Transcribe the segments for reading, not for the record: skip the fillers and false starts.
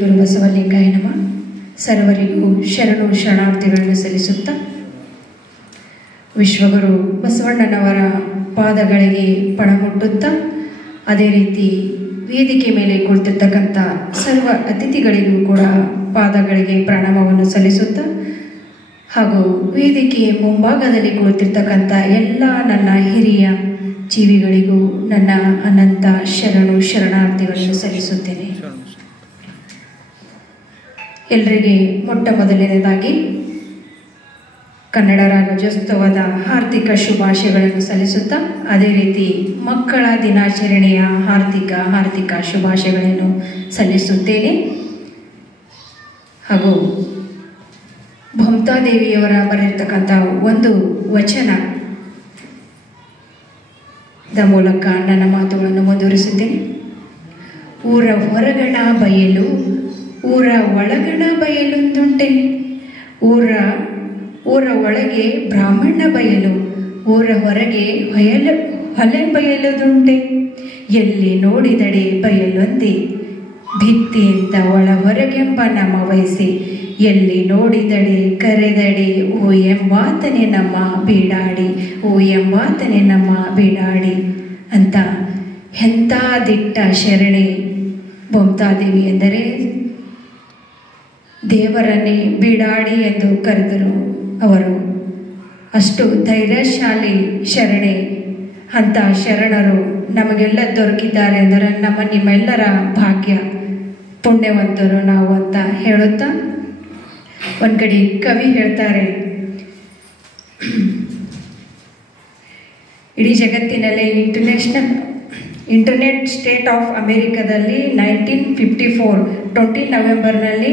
ಗುರು ಬಸವಲಿಂಗಾಯ ನಮಃ. ಸರ್ವರಿಗೂ ಶರಣು ಶರಣಾರ್ಥಿಗಳನ್ನು ಸಲ್ಲಿಸುತ್ತಾ ವಿಶ್ವಗುರು ಬಸವಣ್ಣನವರ ಪಾದಗಳಿಗೆ ಪಣಮುಟ್ಟುತ್ತಾ ಅದೇ ರೀತಿ ವೇದಿಕೆ ಮೇಲೆ ಕುಳಿತಿರ್ತಕ್ಕಂಥ ಸರ್ವ ಅತಿಥಿಗಳಿಗೂ ಕೂಡ ಪಾದಗಳಿಗೆ ಪ್ರಣಾಮವನ್ನು ಸಲ್ಲಿಸುತ್ತಾ ಹಾಗೂ ವೇದಿಕೆಯ ಮುಂಭಾಗದಲ್ಲಿ ಕುಳಿತಿರ್ತಕ್ಕಂಥ ಎಲ್ಲ ನನ್ನ ಹಿರಿಯ ಜೀವಿಗಳಿಗೂ ನನ್ನ ಅನಂತ ಶರಣು ಶರಣಾರ್ಥಿಗಳನ್ನು ಸಲ್ಲಿಸುತ್ತೇನೆ. ಎಲ್ಲರಿಗೆ ಮೊಟ್ಟ ಮೊದಲನೇದಾಗಿ ಕನ್ನಡ ರಾಜ್ಯೋತ್ಸವದ ಹಾರ್ದಿಕ ಶುಭಾಶಯಗಳನ್ನು ಸಲ್ಲಿಸುತ್ತಾ ಅದೇ ರೀತಿ ಮಕ್ಕಳ ದಿನಾಚರಣೆಯ ಹಾರ್ದಿಕ ಶುಭಾಶಯಗಳನ್ನು ಸಲ್ಲಿಸುತ್ತೇನೆ. ಹಾಗೂ ಮಮತಾದೇವಿಯವರ ಬರೆದಿರ್ತಕ್ಕಂಥ ಒಂದು ವಚನದ ಮೂಲಕ ನನ್ನ ಮಾತುಗಳನ್ನು ಮುಂದುವರಿಸುತ್ತೇನೆ. ಊರ ಹೊರಗಣ ಬಯಲು ಊರ ಒಳಗಣ ಬಯಲೊಂದುಂಟೆ, ಊರ ಒಳಗೆ ಬ್ರಾಹ್ಮಣ ಬಯಲು, ಊರ ಹೊರಗೆ ಹೊಲೆ ಬಯಲುದುಂಟೆ. ಎಲ್ಲಿ ನೋಡಿದಡೆ ಬಯಲೊಂದೇ, ಭಿತ್ತಿಯಿಂದ ಒಳ ಹೊರಗೆಂಬ ನಮ್ಮ ವಯಸ್ಸೆ. ಎಲ್ಲಿ ನೋಡಿದಡೆ ಕರೆದಡೆ ಓ ಎಂಬಾತನೆ ನಮ್ಮ ಬೀಡಾಡಿ, ಓ ಎಂಬಾತನೆ ನಮ್ಮ ಬೀಡಾಡಿ ಅಂತ ಎಂಥ ದಿಟ್ಟ ಶರಣೆ ಮಮತಾದೇವಿ ಎಂದರೆ ದೇವರನ್ನೇ ಬೀಡಾಡಿ ಎಂದು ಕರೆದರು. ಅವರು ಅಷ್ಟು ಧೈರ್ಯಶಾಲಿ ಶರಣೆ. ಅಂಥ ಶರಣರು ನಮಗೆಲ್ಲ ದೊರಕಿದ್ದಾರೆ ಅಂದರೆ ನಿಮ್ಮೆಲ್ಲರ ಭಾಗ್ಯ, ಪುಣ್ಯವಂತರು ನಾವು ಅಂತ ಹೇಳುತ್ತಾ ಒಂದು ಕಡೆ ಕವಿ ಹೇಳ್ತಾರೆ, ಇಡೀ ಜಗತ್ತಿನಲ್ಲೇ ಇಂಟರ್ನೆಟ್ ಸ್ಟೇಟ್ ಆಫ್ ಅಮೆರಿಕದಲ್ಲಿ 1954 20 ನವೆಂಬರ್ನಲ್ಲಿ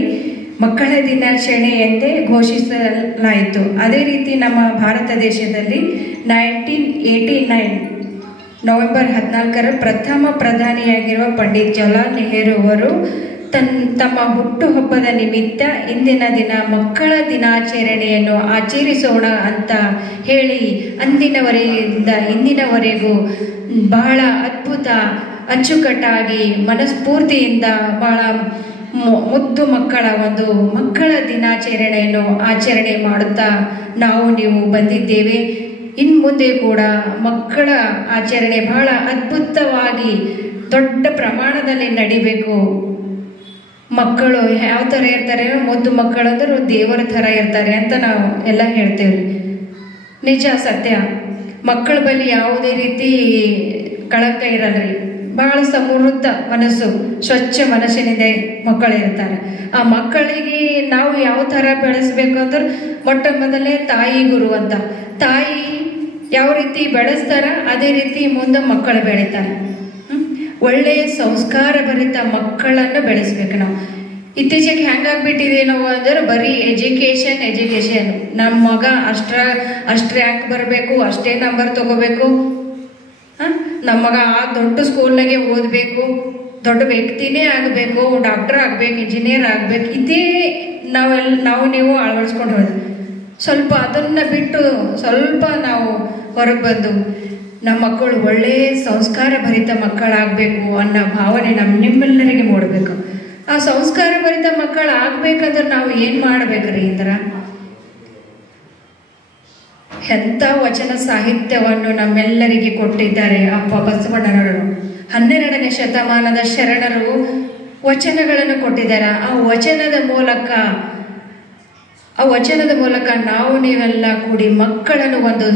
ಮಕ್ಕಳ ದಿನಾಚರಣೆ ಎಂದೇ ಘೋಷಿಸಲಾಯಿತು. ಅದೇ ರೀತಿ ನಮ್ಮ ಭಾರತ ದೇಶದಲ್ಲಿ 1989 ನವೆಂಬರ್ 14 ಪ್ರಥಮ ಪ್ರಧಾನಿಯಾಗಿರುವ ಪಂಡಿತ್ ಜವಾಹರ್ಲಾಲ್ ನೆಹರು ಅವರು ತಮ್ಮ ಹುಟ್ಟುಹಬ್ಬದ ನಿಮಿತ್ತ ಇಂದಿನ ದಿನ ಮಕ್ಕಳ ದಿನಾಚರಣೆಯನ್ನು ಆಚರಿಸೋಣ ಅಂತ ಹೇಳಿ ಅಂದಿನವರೆಯಿಂದ ಇಂದಿನವರೆಗೂ ಬಹಳ ಅದ್ಭುತ ಅಚ್ಚುಕಟ್ಟಾಗಿ ಮನಸ್ಫೂರ್ತಿಯಿಂದ ಬಹಳ ಮುದ್ದು ಮಕ್ಕಳ ದಿನಾಚರಣೆಯನ್ನು ಆಚರಣೆ ಮಾಡುತ್ತಾ ನೀವು ಬಂದಿದ್ದೇವೆ. ಇನ್ನು ಮುಂದೆ ಕೂಡ ಮಕ್ಕಳ ಆಚರಣೆ ಬಹಳ ಅದ್ಭುತವಾಗಿ ದೊಡ್ಡ ಪ್ರಮಾಣದಲ್ಲಿ ನಡಿಬೇಕು. ಮಕ್ಕಳು ಯಾವ ಥರ ಇರ್ತಾರೆ, ಮುದ್ದು ಮಕ್ಕಳು ಅಂದ್ರೆ ದೇವರ ಥರ ಇರ್ತಾರೆ ಅಂತ ನಾವು ಎಲ್ಲ ಹೇಳ್ತೇವೆ. ನಿಜ ಸತ್ಯ. ಮಕ್ಕಳ ಬಳಿ ಯಾವುದೇ ರೀತಿ ಕಳಂಕ ಇರಲ್ರಿ. ಬಹಳ ಸಮೃದ್ಧ ಮನಸ್ಸು, ಸ್ವಚ್ಛ ಮನಸ್ಸಿನಿಂದ ಮಕ್ಕಳಿರ್ತಾರೆ. ಆ ಮಕ್ಕಳಿಗೆ ನಾವು ಯಾವ ಥರ ಬೆಳೆಸ್ಬೇಕು ಅಂದ್ರೆ ಮೊಟ್ಟ ಮೊದಲೇ ತಾಯಿ ಗುರು ಅಂತ. ತಾಯಿ ಯಾವ ರೀತಿ ಬೆಳೆಸ್ತಾರ ಅದೇ ರೀತಿ ಮುಂದೆ ಮಕ್ಕಳು ಬೆಳೀತಾರೆ. ಒಳ್ಳೆಯ ಸಂಸ್ಕಾರ ಭರಿತ ಮಕ್ಕಳನ್ನು ಬೆಳೆಸ್ಬೇಕು ನಾವು. ಇತ್ತೀಚೆಗೆ ಹೆಂಗಾಗ್ಬಿಟ್ಟಿದೆ ನಾವು ಅಂದ್ರೆ ಬರೀ ಎಜುಕೇಶನ್. ನಮ್ಮ ಮಗ ಅಷ್ಟು ರ್ಯಾಂಕ್ ಬರಬೇಕು, ಅಷ್ಟೇ ನಂಬರ್ ತಗೋಬೇಕು, ನಮ್ಮ ಮಗ ಆ ದೊಡ್ಡ ಸ್ಕೂಲ್ನಾಗೆ ಓದಬೇಕು, ದೊಡ್ಡ ವ್ಯಕ್ತಿನೇ ಆಗಬೇಕು, ಡಾಕ್ಟರ್ ಆಗಬೇಕು, ಇಂಜಿನಿಯರ್ ಆಗಬೇಕು. ಇದೇ ನಾವು ನೀವು ಅಳವಡಿಸ್ಕೊಂಡು ಹೋದ. ಸ್ವಲ್ಪ ಅದನ್ನು ಬಿಟ್ಟು ಸ್ವಲ್ಪ ನಾವು ಹೊರಗೆ ಬಂದು ನಮ್ಮ ಮಕ್ಕಳು ಒಳ್ಳೆಯ ಸಂಸ್ಕಾರ ಭರಿತ ಮಕ್ಕಳಾಗಬೇಕು ಅನ್ನೋ ಭಾವನೆ ನಿಮ್ಮೆಲ್ಲರಿಗೆ ಮೂಡಬೇಕು. ಆ ಸಂಸ್ಕಾರ ಭರಿತ ಮಕ್ಕಳು ಆಗ್ಬೇಕಂದ್ರೆ ನಾವು ಏನು ಮಾಡ್ಬೇಕ್ರಿ? ಈ ಥರ ಎಂಥ ವಚನ ಸಾಹಿತ್ಯವನ್ನು ನಮ್ಮೆಲ್ಲರಿಗೆ ಕೊಟ್ಟಿದ್ದಾರೆ ಅಪ್ಪ ಬಸವಣ್ಣನವರು. 12ನೇ ಶತಮಾನದ ಶರಣರು ವಚನಗಳನ್ನು ಕೊಟ್ಟಿದ್ದಾರೆ. ಆ ವಚನದ ಮೂಲಕ ನಾವು ನೀವೆಲ್ಲ ಕೂಡಿ ಮಕ್ಕಳನ್ನು ಒಂದು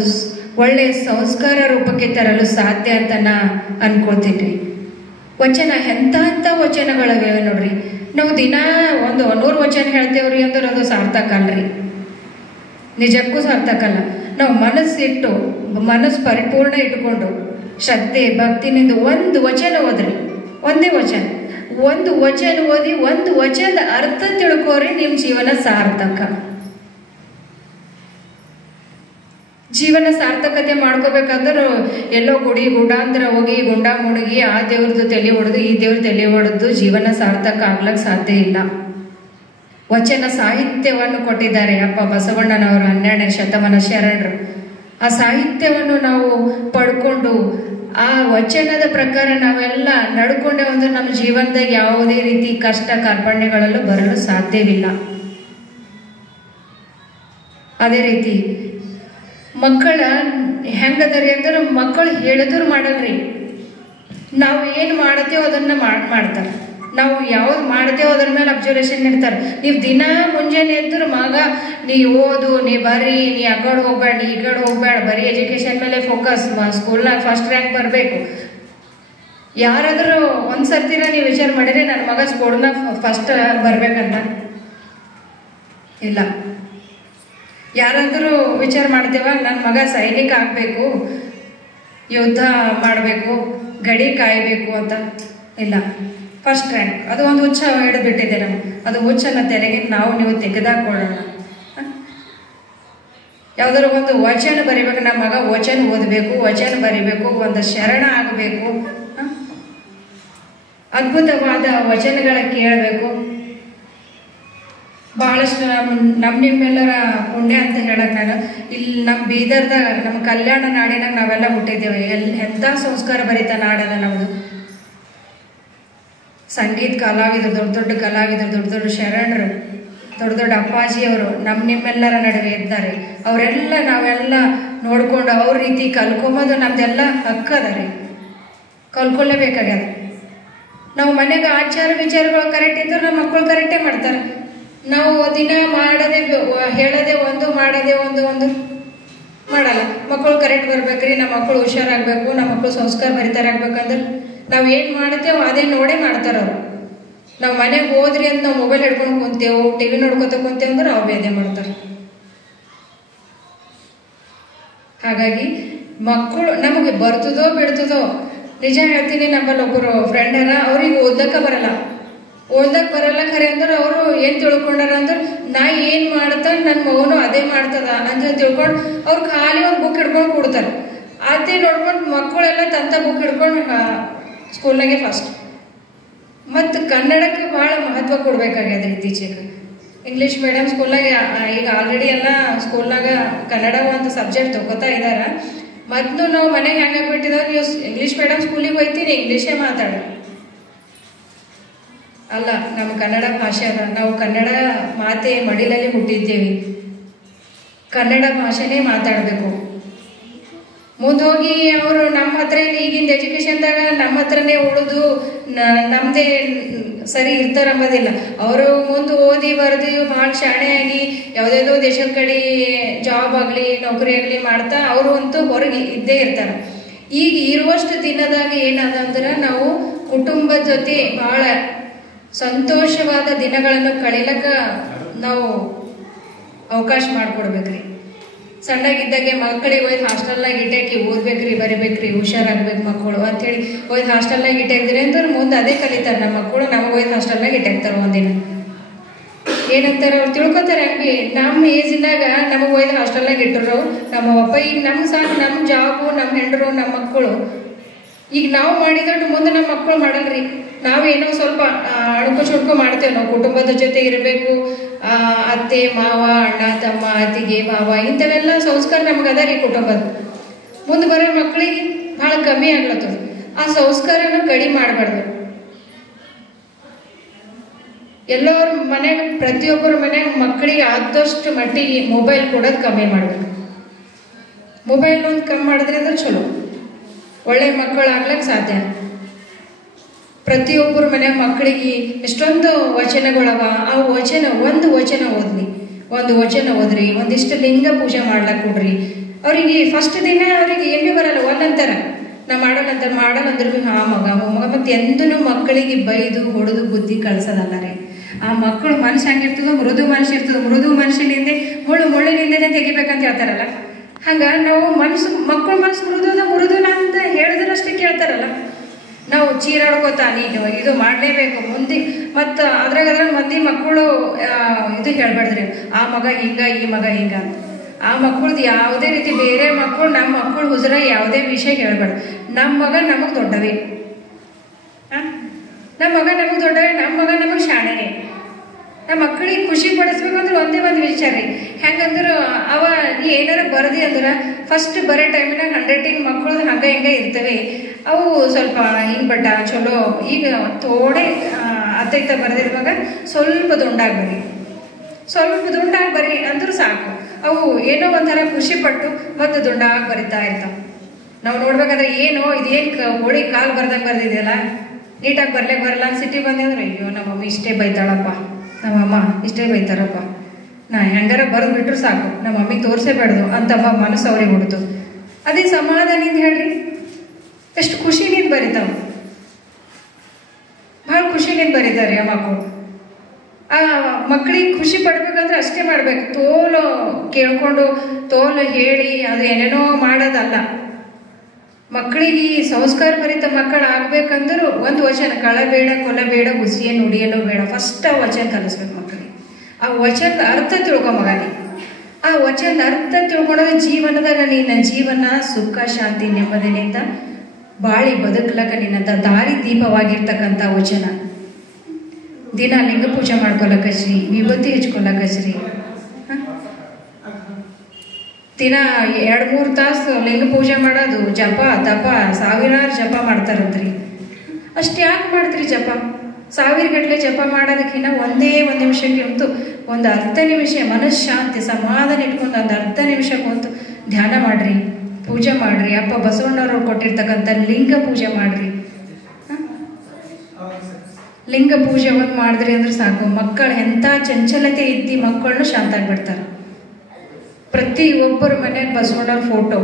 ಒಳ್ಳೆಯ ಸಂಸ್ಕಾರ ರೂಪಕ್ಕೆ ತರಲು ಸಾಧ್ಯ ಅಂತ ಅನ್ಕೊಳ್ತೀನಿ. ವಚನ ಎಂಥ ವಚನಗಳಿವೆ ನೋಡ್ರಿ. ನಾವು ದಿನ 100 ವಚನ ಹೇಳ್ತೇವ್ರಿ ಅಂದ್ರೆ ಅದು ಸಾರ್ಥಕ ಅಲ್ರಿ, ನಿಜಕ್ಕೂ ಸಾರ್ಥಕ ಅಲ್ಲ. ನಾವು ಮನಸ್ಸು ಪರಿಪೂರ್ಣ ಇಟ್ಕೊಂಡು ಶ್ರದ್ಧೆ ಭಕ್ತಿನಿಂದ ಒಂದು ವಚನ ಓದ್ರಿ, ಒಂದು ವಚನ ಓದಿ ಒಂದು ವಚನದ ಅರ್ಥ ತಿಳ್ಕೋರಿ, ನಿಮ್ಮ ಜೀವನ ಸಾರ್ಥಕ. ಜೀವನ ಸಾರ್ಥಕತೆ ಮಾಡ್ಕೋಬೇಕಂದ್ರೆ ಎಲ್ಲೋ ಗುಡಾಂತರ ಹೋಗಿ ಗುಂಡ ಮುಣಗಿ ಆ ದೇವ್ರದ್ದು ತಲೆ ಹೊಡೆದು ಈ ದೇವ್ರ ತಲೆ ಹೊಡೆದು ಜೀವನ ಸಾರ್ಥಕ ಆಗ್ಲಕ್ಕೆ ಸಾಧ್ಯ ಇಲ್ಲ. ವಚನ ಸಾಹಿತ್ಯವನ್ನು ಕೊಟ್ಟಿದ್ದಾರೆ ಅಪ್ಪ ಬಸವಣ್ಣನವರು, 12ನೇ ಶತಮಾನ ಶರಣರು. ಆ ಸಾಹಿತ್ಯವನ್ನು ನಾವು ಪಡ್ಕೊಂಡು ಆ ವಚನದ ಪ್ರಕಾರ ನಾವೆಲ್ಲ ನಡ್ಕೊಂಡೆ ಅಂದ್ರೆ ನಮ್ಮ ಜೀವನದಾಗ ಯಾವುದೇ ರೀತಿ ಕಷ್ಟ ಕಾರ್ಪಣ್ಯಗಳಲ್ಲೂ ಬರಲು ಸಾಧ್ಯವಿಲ್ಲ. ಅದೇ ರೀತಿ ಮಕ್ಕಳ ಹೆಂಗದರಿ ಅಂದ್ರೆ ಮಕ್ಕಳು ಹೇಳಿದ್ರು ಮಾಡಲ್ರಿ. ನಾವು ಏನು ಮಾಡತ್ತೇವೋ ಅದನ್ನ ಮಾಡ್ತಾರೆ. ನಾವು ಯಾವ್ದು ಮಾಡ್ತೇವೋ ಅದ್ರ ಮೇಲೆ ಅಬ್ಸರ್ವೇಷನ್ ಇರ್ತಾರೆ. ನೀವು ದಿನ ಮುಂಜಾನೆ ಎದ್ರು ಮಗ ನೀ ಓದು, ನೀ ಬರೀ, ನೀ ಆ ಕಡೆ ಹೋಗ್ಬೇಡ, ನೀ ಈ ಕಡೆ ಹೋಗ್ಬೇಡ, ಬರೀ ಎಜುಕೇಶನ್ ಮೇಲೆ ಫೋಕಸ್, ಸ್ಕೂಲ್ನಾಗ ಫಸ್ಟ್ ರ್ಯಾಂಕ್ ಬರಬೇಕು. ಯಾರಾದರೂ ಒಂದ್ಸರ್ತಿನ ನೀವು ವಿಚಾರ ಮಾಡಿರಿ ನನ್ನ ಮಗ ಸ್ಕೂಲ್ನಾಗ ಫಸ್ಟ್ ಬರ್ಬೇಕಂತ? ಇಲ್ಲ. ಯಾರಾದರೂ ವಿಚಾರ ಮಾಡ್ತೇವ ನನ್ನ ಮಗ ಸೈನಿಕ ಆಗಬೇಕು, ಯುದ್ಧ ಮಾಡಬೇಕು, ಗಡಿ ಕಾಯಬೇಕು ಅಂತ? ಇಲ್ಲ. ಫಸ್ಟ್ ರ್ಯಾಂಕ್ ಅದು ಒಂದು ಹುಚ್ಚ ಹಿಡಿದ್ಬಿಟ್ಟಿದೆ ನಮ್ಗೆ. ಅದು ಹುಚ್ಚನ್ನ ತೆರೆಗೆ ನಾವು ನೀವು ತೆಗೆದಾಕೊಳ್ಳೋಣ. ಯಾವ್ದಾದ್ರು ಒಂದು ವಚನ ಬರಿಬೇಕು, ನಮ್ಮ ಮಗ ವಚನ ಓದಬೇಕು, ವಚನ ಬರಿಬೇಕು, ಒಂದು ಶರಣ ಆಗಬೇಕು, ಅದ್ಭುತವಾದ ವಚನಗಳ ಕೇಳಬೇಕು. ಬಹಳಷ್ಟು ನಿಮ್ಮೆಲ್ಲರ ಪುಣ್ಯ ಅಂತ ಹೇಳಕ್ ನಾನು ಇಲ್ಲಿ ನಮ್ಮ ಬೀದರ್ದಾಗ ನಮ್ಮ ಕಲ್ಯಾಣ ನಾಡಿನಾಗ ನಾವೆಲ್ಲ ಹುಟ್ಟಿದ್ದೇವೆ. ಎಂಥ ಸಂಸ್ಕಾರ ಭರಿತ ನಾಡಲ್ಲ ನಮ್ಮದು. ಸಂಗೀತ ಕಲಾವಿದರು, ದೊಡ್ಡ ದೊಡ್ಡ ಕಲಾವಿದರು, ದೊಡ್ಡ ದೊಡ್ಡ ಶರಣರು, ದೊಡ್ಡ ದೊಡ್ಡ ಅಪ್ಪಾಜಿಯವರು ನಿಮ್ಮೆಲ್ಲರ ನಡುವೆ ಇದ್ದಾರೆ. ಅವರೆಲ್ಲ ನಾವೆಲ್ಲ ನೋಡ್ಕೊಂಡು ಅವ್ರ ರೀತಿ ಕಲ್ಕೊಂಬೋದು ನಮ್ದೆಲ್ಲ ಹಕ್ಕದ ರೀ, ಕಲ್ಕೊಳ್ಳೇಬೇಕಾಗ್ಯದ. ನಾವು ಮನೆಗೆ ಆಚಾರ ವಿಚಾರಗಳು ಕರೆಕ್ಟ್ ಇದ್ರೆ ನಮ್ಮ ಮಕ್ಕಳು ಕರೆಕ್ಟೇ ಮಾಡ್ತಾರೆ. ನಾವು ದಿನ ಮಾಡದೆ ಹೇಳದೆ ಒಂದು ಮಾಡದೆ ಒಂದು ಮಾಡಲ್ಲ. ಮಕ್ಕಳು ಕರೆಕ್ಟ್ ಬರ್ಬೇಕ್ರಿ, ನಮ್ಮ ಮಕ್ಕಳು ಹುಷಾರಾಗಬೇಕು, ನಮ್ಮ ಮಕ್ಕಳು ಸಂಸ್ಕಾರ ಭರಿತರಾಗಬೇಕಂದ್ರೆ ನಾವು ಏನು ಮಾಡ್ತೇವೆ ಅದೇ ನೋಡೇ ಮಾಡ್ತಾರ ಅವರು. ನಾವು ಮನೆಗೆ ಹೋದ್ರಿ ಅಂತ ನಾವು ಮೊಬೈಲ್ ಹಿಡ್ಕೊಂಡು ಕುಂತೇವು, ಟಿವಿ ನೋಡ್ಕೊತ ಕುಂತೇವೆ ಅಂದ್ರೆ ಅವ್ರು ಬೇದೆ ಮಾಡ್ತಾರೆ. ಹಾಗಾಗಿ ಮಕ್ಕಳು ನಮಗೆ ಬರ್ತದೋ ಬಿಡ್ತದೋ, ನಿಜ ಹೇಳ್ತೀನಿ, ನಮ್ಮಲ್ಲಿ ಒಬ್ಬರು ಫ್ರೆಂಡ್ ಅರ, ಅವ್ರಿಗೆ ಓದಕ್ಕೆ ಬರಲ್ಲ ಖರೆ ಅಂದ್ರೆ ಅವರು ಏನು ತಿಳ್ಕೊಂಡಾರ ಅಂದ್ರೆ ನಾ ಏನು ಮಾಡ್ತಾನೆ ನನ್ನ ಮಗನು ಅದೇ ಮಾಡ್ತದ ಅಂತ ತಿಳ್ಕೊಂಡು ಅವ್ರು ಖಾಲಿ ಒಂದು ಬುಕ್ ಹಿಡ್ಕೊಂಡು ಕೊಡ್ತಾರೆ. ಅದೇ ನೋಡ್ಕೊಂಡು ಮಕ್ಕಳೆಲ್ಲ ತಂತ ಬುಕ್ ಹಿಡ್ಕೊಂಡು ಸ್ಕೂಲ್ನಾಗೆ ಫಸ್ಟ್. ಮತ್ತು ಕನ್ನಡಕ್ಕೆ ಭಾಳ ಮಹತ್ವ ಕೊಡ್ಬೇಕಾಗ್ಯದ ಇತ್ತೀಚೆಗೆ. ಇಂಗ್ಲೀಷ್ ಮೀಡಿಯಂ ಸ್ಕೂಲ್ನಾಗ ಈಗ ಆಲ್ರೆಡಿ ಎಲ್ಲ ಸ್ಕೂಲ್ನಾಗ ಕನ್ನಡ ಒಂದು ಸಬ್ಜೆಕ್ಟ್ ತಗೋತಾ ಇದಾರ. ಮೊದಲು ನಾವು ಮನೆಗೆ ಹೆಂಗಾಗ್ಬಿಟ್ಟಿದಾವೆ, ನೀವು ಇಂಗ್ಲೀಷ್ ಮೀಡಿಯಂ ಸ್ಕೂಲಿಗೆ ಹೋಗ್ತೀನಿ ಇಂಗ್ಲೀಷೇ ಮಾತಾಡ ಅಲ್ಲ, ನಮ್ಮ ಕನ್ನಡ ಭಾಷೆ ಅದ. ನಾವು ಕನ್ನಡ ಮಾತೆ ಮಡಿಲಲ್ಲಿ ಹುಟ್ಟಿದ್ದೇವೆ, ಕನ್ನಡ ಭಾಷೆನೇ ಮಾತಾಡಬೇಕು. ಮುಂದೋಗಿ ಅವರು ನಮ್ಮ ಹತ್ರ ಈಗಿಂದ ಎಜುಕೇಶನ್ದಾಗ ನಮ್ಮ ಹತ್ರನೇ ಉಳಿದು ನಮ್ಮದೇ ಸರಿ ಇರ್ತಾರಂಬೋದಿಲ್ಲ. ಅವರು ಮುಂದೆ ಓದಿ ಬರೆದು ಭಾಳ ಶಾಣೆಯಾಗಿ ಯಾವುದೇದೋ ದೇಶದ ಕಡೆ ಜಾಬ್ ಆಗಲಿ ನೌಕರಿ ಆಗಲಿ ಮಾಡ್ತಾ ಅವರು ಅಂತೂ ಹೊರಗೆ ಇದ್ದೇ ಇರ್ತಾರೆ. ಈಗ ಇರುವಷ್ಟು ದಿನದಾಗ ಏನದ ಅಂದ್ರೆ ನಾವು ಕುಟುಂಬದ ಜೊತೆ ಭಾಳ ಸಂತೋಷವಾದ ದಿನಗಳನ್ನು ಕಳೀಲಕ್ಕ ನಾವು ಅವಕಾಶ ಮಾಡಿಕೊಡ್ಬೇಕ್ರಿ. ಸಣ್ಣಗಿದ್ದಾಗೆ ಮಕ್ಕಳಿಗೆ ಒಯ್ದು ಹಾಸ್ಟೆಲ್ನಾಗ ಇಟ್ಟಾಕಿ ಓದ್ಬೇಕ್ರಿ, ಬರಿಬೇಕ್ರಿ, ಹುಷಾರಾಗ್ಬೇಕು ಮಕ್ಕಳು ಅಂಥೇಳಿ ಒಯ್ದು ಹಾಸ್ಟೆಲ್ನಾಗ ಇಟ್ಟಾಕಿದ್ರಿ ಅಂದ್ರೆ ಮುಂದೆ ಅದೇ ಕಲಿತಾರೆ ನಮ್ಮ ಮಕ್ಕಳು. ನಮಗೆ ಒಯ್ದು ಹಾಸ್ಟೆಲ್ನಾಗ ಇಟ್ಟಾಕ್ತಾರೆ ಒಂದಿನ. ಏನಂತಾರೆ ಅವ್ರು ತಿಳ್ಕೊತಾರೆ, ಹಂಗೆ ನಮ್ಮ ಏಜಿನಾಗ ನಮಗೆ ಒಯ್ದು ಹಾಸ್ಟೆಲ್ನಾಗ ಇಟ್ಟರು ನಮ್ಮ ಅಪ್ಪ. ಈಗ ನಮ್ಗೆ ಸಾಕು, ನಮ್ಮ ಜಾಬು, ನಮ್ಮ ಹೆಂಡರು, ನಮ್ಮ ಮಕ್ಕಳು. ಈಗ ನಾವು ಮಾಡಿದಟ್ಟು ಮುಂದೆ ನಮ್ಮ ಮಕ್ಕಳು ಮಾಡಲ್ರಿ. ನಾವೇನೋ ಸ್ವಲ್ಪ ಅಣುಕು ಚುಡ್ಕು ಮಾಡ್ತೇವೆ. ನಾವು ಕುಟುಂಬದ ಜೊತೆ ಇರಬೇಕು, ಅತ್ತೆ ಮಾವ, ಅಣ್ಣ ತಮ್ಮ, ಅತ್ತಿಗೆ ಮಾವ, ಇಂಥವೆಲ್ಲ ಸಂಸ್ಕಾರ ನಮ್ಗೆ ಅದ ರೀ ಕುಟುಂಬದ. ಮುಂದೆ ಬರೋ ಮಕ್ಕಳಿಗೆ ಭಾಳ ಕಮ್ಮಿ ಆಗ್ಲತ್ತದ. ಆ ಸಂಸ್ಕಾರನ ಕಡಿಮೆ ಮಾಡಬಾರ್ದು. ಎಲ್ಲರ ಮನೆಯಾಗ, ಪ್ರತಿಯೊಬ್ಬರ ಮನೆಯಾಗ ಮಕ್ಕಳಿಗೆ ಆದಷ್ಟು ಮಟ್ಟಿಗೆ ಮೊಬೈಲ್ ಕೊಡೋದು ಕಮ್ಮಿ ಮಾಡಬೇಕು. ಮೊಬೈಲ್ ಒಂದು ಕಮ್ಮಿ ಮಾಡಿದ್ರೆ ಅಂದ್ರೆ ಚಲೋ, ಒಳ್ಳೆ ಮಕ್ಕಳಾಗ್ಲಿಕ್ಕೆ ಸಾಧ್ಯ. ಪ್ರತಿಯೊಬ್ಬರ ಮನೆಯಾಗ ಮಕ್ಕಳಿಗೆ ಎಷ್ಟೊಂದು ವಚನಗಳವ, ಆ ಒಂದು ವಚನ ಓದ್ರಿ, ಒಂದಿಷ್ಟು ಲಿಂಗ ಪೂಜೆ ಮಾಡ್ಲಕ್ಕೆ ಕೊಡ್ರಿ. ಅವ್ರಿಗೆ ಫಸ್ಟ್ ದಿನ ಅವ್ರಿಗೆ ಏನು ಭೀ ಬರಲ್ಲ, ಒಂದಂತಾರ ನಾ ಮಾಡಲ್ಲಂದ್ರೆ ಭೀ ಹಾ ಮಗ ಮತ್ತು ಎಂದೂ ಮಕ್ಕಳಿಗೆ ಬೈದು ಹೊಡೆದು ಬುದ್ಧಿ ಕಳ್ಸೋದಲ್ಲ ರೀ. ಆ ಮಕ್ಕಳು ಮನುಷ್ಯ ಹಂಗಿರ್ತದೋ, ಮೃದು ಮನುಷ್ಯ ಇರ್ತದೋ, ಮೃದು ಮನುಷ್ಯನಿಂದ ಮುಳ್ಳಿನಿಂದನೇ ತೆಗಿಬೇಕಂತ ಹೇಳ್ತಾರಲ್ಲ. ಹಂಗೆ ನಾವು ಮಕ್ಕಳು ಮನಸ್ಸು ಮೃದುನ ಅಂತ ಹೇಳಿದ್ರಷ್ಟೇ ಕೇಳ್ತಾರಲ್ಲ. ನಾವು ಚೀರಾಡ್ಕೋತಾ ನೀನು ಇದು ಮಾಡಲೇಬೇಕು ಮುಂದೆ. ಮತ್ತು ಅದ್ರಾಗ ಮಂದಿ ಮಕ್ಕಳು ಇದು ಹೇಳ್ಬಾರ್ದ್ರಿ, ಆ ಮಗ ಹಿಂಗ, ಈ ಮಗ ಹಿಂಗ ಅಂತ. ಆ ಮಕ್ಕಳದ್ದು ಯಾವುದೇ ರೀತಿ ಬೇರೆ ಮಕ್ಕಳು ನಮ್ಮ ಮಕ್ಕಳು ಹುಜರ ಯಾವುದೇ ವಿಷಯ ಹೇಳ್ಬಾರ್ದು. ನಮ್ಮ ಮಗ ನಮಗೆ ದೊಡ್ಡವೇ, ನಮ್ಮ ಮಗ ನಮಗೆ ಶಾಣೆನೇ. ನಮ್ಮ ಮಕ್ಕಳಿಗೆ ಖುಷಿ ಪಡಿಸ್ಬೇಕಂದ್ರೆ ಒಂದೇ ಒಂದು ವಿಚಾರ ರೀ. ಹೆಂಗಂದ್ರೆ ಅವ ಏನಾರ ಬರದಿ ಅಂದ್ರೆ ಫಸ್ಟ್ ಬರೋ ಟೈಮಿನಾಗ 100 ಮಕ್ಕಳು ಹಂಗೆ ಹಿಂಗೆ ಇರ್ತವೆ. ಅವು ಸ್ವಲ್ಪ ಹಿಂಗೆ ಬಡ್ಡ ಚಲೋ ಈಗ ತೋಡೆ ಅತ್ತೈತ ಬರೆದಿರುವಾಗ ಸ್ವಲ್ಪ ದುಂಡಾಗಿ ಬರ್ರಿ, ಸ್ವಲ್ಪ ದುಂಡಾಗಿ ಬರ್ರಿ ಅಂದ್ರೂ ಸಾಕು. ಅವು ಏನೋ ಒಂಥರ ಖುಷಿ ಪಟ್ಟು ಮತ್ತು ದುಂಡಾಗಿ ಬರಿತಾ ಇರ್ತಾವೆ. ನಾವು ನೋಡ್ಬೇಕಾದ್ರೆ ಏನೋ ಇದೇನು ಹೋಳಿ ಕಾಲು ಬರ್ದಂಗೆ ಬರ್ದಿದೆಯಲ್ಲ, ನೀಟಾಗಿ ಬರ್ಲಿಕ್ಕೆ ಬರಲ್ಲ ಅಂತ ಸಿಟಿ ಬಂದಿದ್ರೆ ಅಯ್ಯೋ ನಮ್ಮ ಮಮ್ಮಿ ಇಷ್ಟೇ ಬೈತಾಳಪ್ಪ, ನಮ್ಮಮ್ಮ ಇಷ್ಟೇ ಬೈತಾರಪ್ಪ, ನಾ ಹೆಂಗಾರ ಬರೆದು ಬಿಟ್ರು ಸಾಕು, ನಮ್ಮ ಮಮ್ಮಿ ತೋರಿಸೇಬೇಡ್ದು ಅಂತಮ್ಮ ಮನಸ್ಸು ಅವ್ರಿಗೆ ಹೊಡ್ದು. ಅದೇ ಸಮಾಧಾನದಿಂದ ಹೇಳ್ರಿ, ಎಷ್ಟು ಖುಷಿನಿಂದ ಬರೀತಾವ, ಭಾಳ ಖುಷಿನಿಂದ ಬರೀತಾರೆ ಆ ಮಕ್ಕಳು. ಆ ಮಕ್ಕಳಿಗೆ ಖುಷಿ ಪಡ್ಬೇಕಂದ್ರೆ ಅಷ್ಟೇ ಮಾಡ್ಬೇಕು, ತೋಲು ಕೇಳ್ಕೊಂಡು ತೋಲು ಹೇಳಿ ಅದು ಏನೇನೋ ಮಾಡೋದಲ್ಲ. ಮಕ್ಕಳಿಗೆ ಸಂಸ್ಕಾರ ಭರಿತ ಮಕ್ಕಳು ಆಗ್ಬೇಕಂದ್ರೂ ಒಂದು ವಚನ, ಕಳಬೇಡ ಕೊಲಬೇಡ ಹುಸಿಯ ನುಡಿಯಲು ಬೇಡ, ಫಸ್ಟ್ ಆ ವಚನ ಕಲಿಸ್ಬೇಕು ಮಕ್ಕಳಿಗೆ. ಆ ವಚನದ ಅರ್ಥ ತಿಳ್ಕೊ ಮಗನಿ. ಆ ವಚನದ ಅರ್ಥ ತಿಳ್ಕೊಳ್ಳೋದು ಜೀವನದಾಗ ನಿನ್ನ ಜೀವನ ಸುಖ ಶಾಂತಿ ನೆಮ್ಮದಿನಿಂದ ಬಾಳಿ ಬದುಕ್ಲಕ್ಕ ನಿನ್ನಂತ ದಾರಿ ದೀಪವಾಗಿರ್ತಕ್ಕಂಥ ವಚನ. ದಿನ ಲಿಂಗ ಪೂಜೆ ಮಾಡ್ಕೊಳಕಚ್ರಿ, ವಿಭೂತಿ ಹಚ್ಕೊಳಕಚ್ರಿ, ದಿನ 2-3 ತಾಸು ಲಿಂಗ ಪೂಜೆ ಮಾಡೋದು, ಜಪ ತಪ ಸಾವಿರಾರು ಜಪ ಮಾಡ್ತಾರಂತ್ರಿ. ಅಷ್ಟು ಯಾಕೆ ಮಾಡ್ತೀರಿ ಜಪ? 1000 ಗಟ್ಟಲೆ ಜಪ ಮಾಡೋದಕ್ಕಿಂತ ಒಂದೇ ಒಂದು ನಿಮಿಷಕ್ಕೆ ಹೊತ್ತು ಒಂದು ಅರ್ಧ ನಿಮಿಷ ಮನಃಶಾಂತಿ ಸಮಾಧಾನ ಇಟ್ಕೊಂಡು ಒಂದು ಅರ್ಧ ನಿಮಿಷ ಹೊತ್ತು ಧ್ಯಾನ ಮಾಡ್ರಿ, ಪೂಜೆ ಮಾಡ್ರಿ. ಅಪ್ಪ ಬಸವಣ್ಣವ್ರು ಕೊಟ್ಟಿರ್ತಕ್ಕಂಥ ಲಿಂಗ ಪೂಜೆ ಮಾಡ್ರಿ. ಲಿಂಗ ಪೂಜೆ ಒಂದು ಮಾಡಿದ್ರಿ ಅಂದ್ರೆ ಸಾಕು, ಮಕ್ಕಳು ಎಂಥ ಚಂಚಲತೆ ಇದ್ದು ಮಕ್ಕಳನ್ನು ಶಾಂತ ಆಗಿಬಿಡ್ತಾರೆ. ಪ್ರತಿಯೊಬ್ಬರ ಮನೆಗೆ ಬಸವಣ್ಣವ್ರ ಫೋಟೋ,